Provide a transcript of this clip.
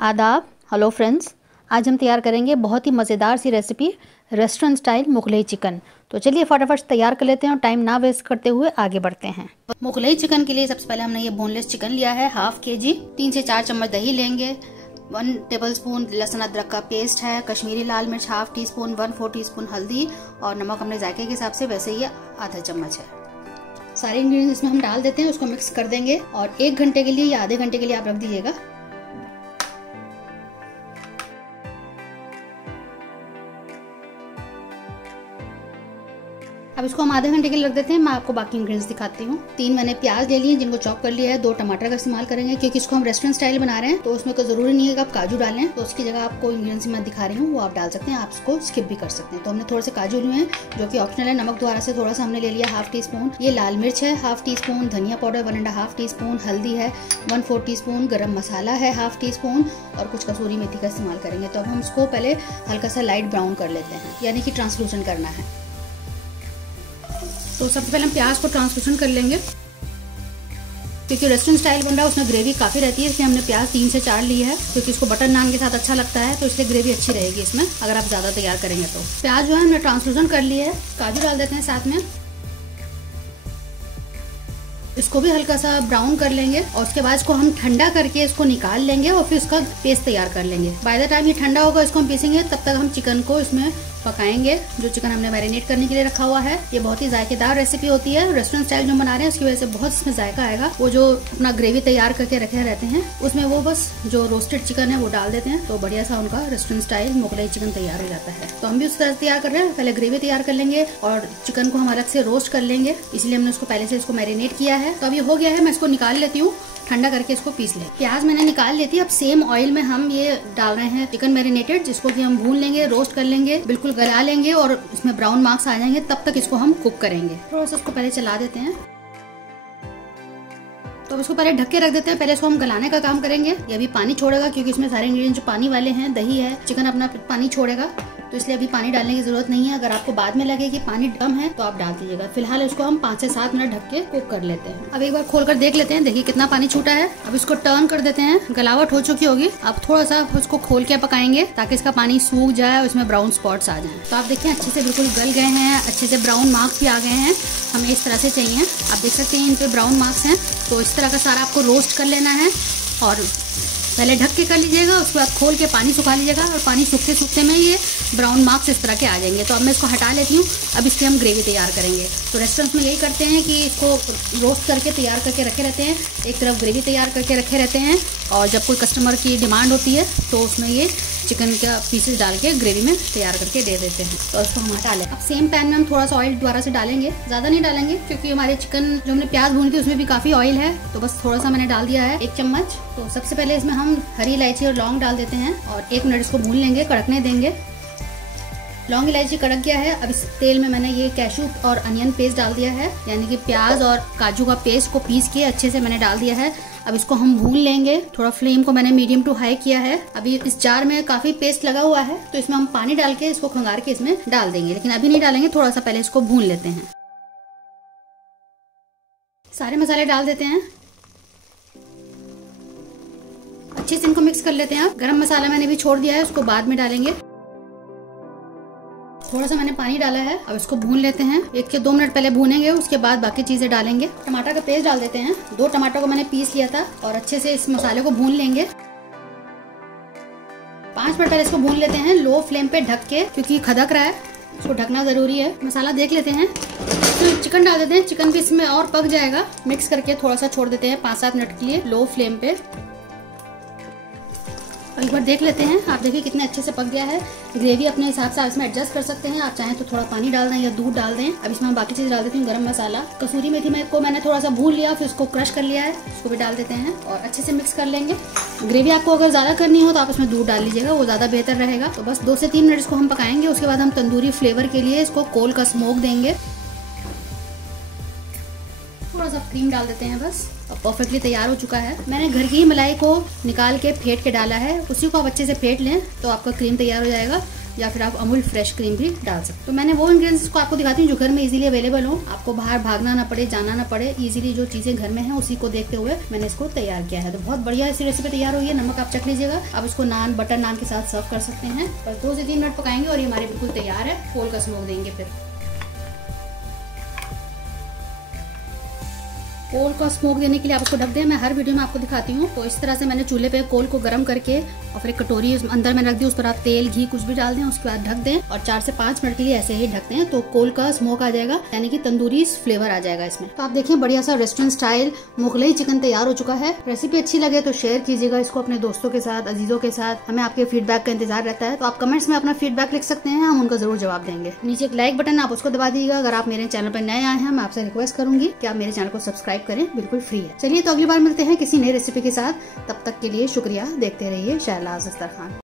आदाब। Hello friends, आज हम तैयार करेंगे बहुत ही मज़ेदार सी recipe restaurant style Mughlai chicken. तो चलिए फटाफट तैयार कर लेते हैं और टाइम ना वेस्ट करते हुए आगे बढ़ते हैं। मुगलई चिकन के लिए सबसे पहले हमने ये बोनलेस चिकन लिया है हाफ kg। 3 से 4 चम्मच दही लेंगे। 1 टेबलस्पून लहसुन अदरक का पेस्ट है। कश्मीरी लाल मिर्च हाफ टी स्पून, 1/4 टीस्पून हल्दी और नमक अपने जायके के हिसाब से, वैसे ये आधा चम्मच है। सारे इंग्रेडिएंट्स इसमें हम डाल देते हैं, उसको मिक्स कर देंगे और 1 घंटे के लिए या आधे घंटे के लिए आप रख दीजिएगा। अब इसको हम आधे घंटे के लिए रख देते हैं। मैं आपको बाकी इंग्रेडिएंट्स दिखाती हूँ। 3 मैंने प्याज ले लिए जिनको चॉप कर लिया है। 2 टमाटर का इस्तेमाल करेंगे क्योंकि इसको हम रेस्टोरेंट स्टाइल बना रहे हैं, तो उसमें कोई जरूरी नहीं है कि आप काजू डालें। तो उसकी जगह आपको इंग्रेडिएंट्स मैं दिखा रही हूँ वो आप डाल सकते हैं, आप इसको स्किप भी कर सकते हैं। तो हमने थोड़े से काजू लिए हैं जो कि ऑप्शनल है। नमक द्वारा से थोड़ा सा हमने ले लिया हाफ टी स्पून। ये लाल मिर्च है हाफ टी स्पून। धनिया पाउडर 1.5 टी स्पून। हल्दी है 1/4 टी स्पून। गरम मसाला है हाफ टी स्पून और कुछ कसूरी मेथी का इस्तेमाल करेंगे। तो अब हम इसको पहले हल्का सा लाइट ब्राउन कर लेते हैं, यानी कि ट्रांसलूसेंट करना है। तो सबसे पहले हम प्याज को ट्रांसलूसेंट कर लेंगे। क्योंकि रेस्टोरेंट स्टाइल बन रहा है उसमें ग्रेवी काफ़ी रहती है, इसलिए हमने प्याज 3 से 4 ली है क्योंकि इसको बटर नान के साथ अच्छा लगता है, तो इसलिए ग्रेवी अच्छी रहेगी इसमें अगर आप ज़्यादा तैयार करेंगे। तो प्याज जो है हमने ट्रांसलूसेंट कर ली है। काजू डाल देते हैं साथ में, इसको भी हल्का सा ब्राउन कर लेंगे और उसके बाद इसको हम ठंडा करके इसको निकाल लेंगे और फिर इसका पेस्ट तैयार कर लेंगे। बाय द टाइम ये ठंडा होगा इसको हम पीसेंगे, तब तक हम चिकन को इसमें पकाएंगे। जो चिकन हमने मैरिनेट करने के लिए रखा हुआ है, ये बहुत ही जायकेदार रेसिपी होती है। रेस्टोरेंट स्टाइल जो बना रहे हैं उसकी वजह से बहुत इसमें जायका आएगा। वो जो अपना ग्रेवी तैयार करके रखे रहते हैं उसमें वो बस जो रोस्टेड चिकन है वो डाल देते हैं, तो बढ़िया सा उनका रेस्टोरेंट स्टाइल मुगलई चिकन तैयार हो जाता है। तो हम भी उस तरह तैयार कर रहे हैं। पहले ग्रेवी तैयार कर लेंगे और चिकन को हम अलग से रोस्ट कर लेंगे, इसलिए हमने उसको पहले से इसको मैरिनेट किया है। तो अब ये हो गया है, मैं इसको निकाल लेती हूँ, ठंडा करके इसको पीस लें। प्याज मैंने निकाल लेती है। अब सेम ऑयल में हम ये डाल रहे हैं चिकन मैरिनेटेड, जिसको कि हम भून लेंगे, रोस्ट कर लेंगे, बिल्कुल गला लेंगे और इसमें ब्राउन मार्क्स आ जाएंगे, तब तक इसको हम कुक करेंगे। थोड़ा सा इसको पहले चला देते हैं। तो इसको पहले ढक के रख देते हैं। पहले इसको हम गलाने का काम करेंगे। ये अभी पानी छोड़ेगा क्योंकि इसमें सारे इंग्रेडिएंट जो पानी वाले हैं, दही है, चिकन अपना पानी छोड़ेगा, तो इसलिए अभी पानी डालने की जरूरत नहीं है। अगर आपको बाद में लगे कि पानी कम है तो आप डाल दीजिएगा। फिलहाल इसको हम 5 से 7 मिनट ढक के कुक कर लेते हैं। अब एक बार खोलकर देख लेते हैं, देखिए कितना पानी छूटा है। अब इसको टर्न कर देते हैं, गलावट हो चुकी होगी। अब थोड़ा सा इसको खोल के पकाएंगे ताकि इसका पानी सूख जाए और इसमें ब्राउन स्पॉट्स आ जाए। तो आप देखिए अच्छे से बिल्कुल गल गए हैं, अच्छे से ब्राउन मार्क्स भी आ गए हैं। हमें इस तरह से चाहिए, आप देख सकते हैं इन पे ब्राउन मार्क्स हैं। तो इस तरह का सारा आपको रोस्ट कर लेना है और पहले ढक के कर लीजिएगा, उसके बाद खोल के पानी सुखा लीजिएगा और पानी सूखते सूखते में ये ब्राउन मार्क्स इस तरह के आ जाएंगे। तो अब मैं इसको हटा लेती हूँ। अब इसकी हम ग्रेवी तैयार करेंगे। तो रेस्टोरेंट में यही करते हैं कि इसको रोस्ट करके तैयार करके रखे रहते हैं, एक तरफ ग्रेवी तैयार करके रखे रहते हैं और जब कोई कस्टमर की डिमांड होती है तो उसमें ये चिकन का पीसेस डाल के ग्रेवी में तैयार करके दे देते हैं। तो इसको हम हटा लें। अब सेम पैन में हम थोड़ा सा ऑयल दोबारा से डालेंगे, ज़्यादा नहीं डालेंगे क्योंकि हमारे चिकन जो हमने प्याज भूनी थी उसमें भी काफ़ी ऑयल है, तो बस थोड़ा सा मैंने डाल दिया है, 1 चम्मच। तो सबसे पहले इसमें हम हरी इलायची और लौंग डाल देते हैं और 1 मिनट इसको भून लेंगे, कड़कने देंगे। लौंग इलायची कड़क गया है। अब इस तेल में मैंने ये कैशू और अनियन पेस्ट डाल दिया है, यानी कि प्याज और काजू का पेस्ट को पीस के अच्छे से मैंने डाल दिया है। अब इसको हम भून लेंगे। थोड़ा फ्लेम को मैंने मीडियम टू हाई किया है। अभी इस जार में काफी पेस्ट लगा हुआ है, तो इसमें हम पानी डाल के इसको खंगार के इसमें डाल देंगे, लेकिन अभी नहीं डालेंगे, थोड़ा सा पहले इसको भून लेते हैं। सारे मसाले डाल देते हैं, अच्छे से इनको मिक्स कर लेते हैं। गरम मसाला मैंने भी छोड़ दिया है, उसको बाद में डालेंगे। थोड़ा सा मैंने पानी डाला है। अब इसको भून लेते हैं, 1 से 2 मिनट पहले भूनेंगे, उसके बाद बाकी चीजें डालेंगे। टमाटर का पेस्ट डाल देते हैं। 2 टमाटर को मैंने पीस लिया था और अच्छे से इस मसाले को भून लेंगे। 5 मिनट पहले इसको भून लेते हैं लो फ्लेम पे ढक के, क्योंकि खदक रहा है, इसको ढकना जरूरी है। मसाला देख लेते हैं। तो चिकन डाल देते हैं, चिकन भी इसमें और पक जाएगा। मिक्स करके थोड़ा सा छोड़ देते हैं 5-7 मिनट के लिए लो फ्लेम पे। एक बार देख लेते हैं। आप देखिए कितने अच्छे से पक गया है। ग्रेवी अपने हिसाब से आप इसमें एडजस्ट कर सकते हैं, आप चाहें तो थोड़ा पानी डाल दें या दूध डाल दें। अब इसमें हम बाकी चीज़ डाल देती हूँ। गरम मसाला, कसूरी मेथी को मैंने थोड़ा सा भून लिया, फिर उसको क्रश कर लिया है, उसको भी डाल देते हैं और अच्छे से मिक्स कर लेंगे। ग्रेवी आपको अगर ज़्यादा करनी हो तो आप इसमें दूध डाल लीजिएगा, वो ज़्यादा बेहतर रहेगा। तो बस 2 से 3 मिनट इसको हम पकाएंगे। उसके बाद हम तंदूरी फ्लेवर के लिए इसको कोल का स्मोक देंगे। थोड़ा सा क्रीम डाल देते हैं बस। अब परफेक्टली तैयार हो चुका है। मैंने घर की ही मलाई को निकाल के फेंट के डाला है, उसी को आप अच्छे से फेंट लें तो आपका क्रीम तैयार हो जाएगा। या फिर आप अमूल फ्रेश क्रीम भी डाल सकते हैं। तो मैंने वो इंग्रेडिएंट्स को आपको दिखाती हूँ जो घर में इजीली अवेलेबल हो, आपको बाहर भागना ना पड़े, जाना ना पड़े, इजीली जो चीजें घर में है उसी को देखते हुए मैंने इसको तैयार किया है। तो बहुत बढ़िया ऐसी रेसिपी तैयार हुई है। नमक आप चख लीजिएगा। आप इसको नान, बटर नान के साथ सर्व कर सकते हैं। बस 2 से 3 मिनट पकाएंगे और ये हमारे बिल्कुल तैयार है। कोल का स्मोक देंगे। फिर कोल का स्मोक देने के लिए आप इसको ढक दें। मैं हर वीडियो में आपको दिखाती हूँ। तो इस तरह से मैंने चूल्हे पे कोल को गर्म करके और फिर एक कटोरी अंदर में रख दी, उस पर आप तेल, घी कुछ भी डाल दें, उसके बाद ढक दें और 4 से 5 मिनट के लिए ऐसे ही ढकते हैं। तो कोल का स्मोक आ जाएगा, यानी कि तंदूरी फ्लेवर आ जाएगा इसमें। तो आप देखिए बढ़िया सा रेस्टोरेंट स्टाइल मुगलई चिकन तैयार हो चुका है। रेसिपी अच्छी लगे तो शेयर कीजिएगा इसको अपने दोस्तों के साथ, अजीजों के साथ। हमें आपके फीडबैक का इंतजार रहता है। तो आप कमेंट्स में अपना फीडबैक लिख सकते हैं, हम उनका जरूर जवाब देंगे। नीचे एक लाइक बटन आप उसको दबा दीजिएगा। अगर आप मेरे चैनल पर नए आए हैं, मैं आपसे रिक्वेस्ट करूंगी कि आप मेरे चैनल को सब्सक्राइब करें, बिल्कुल फ्री है। चलिए तो अगली बार मिलते हैं किसी नई रेसिपी के साथ। तब तक के लिए शुक्रिया। देखते रहिए शहनाज दस्तरखान।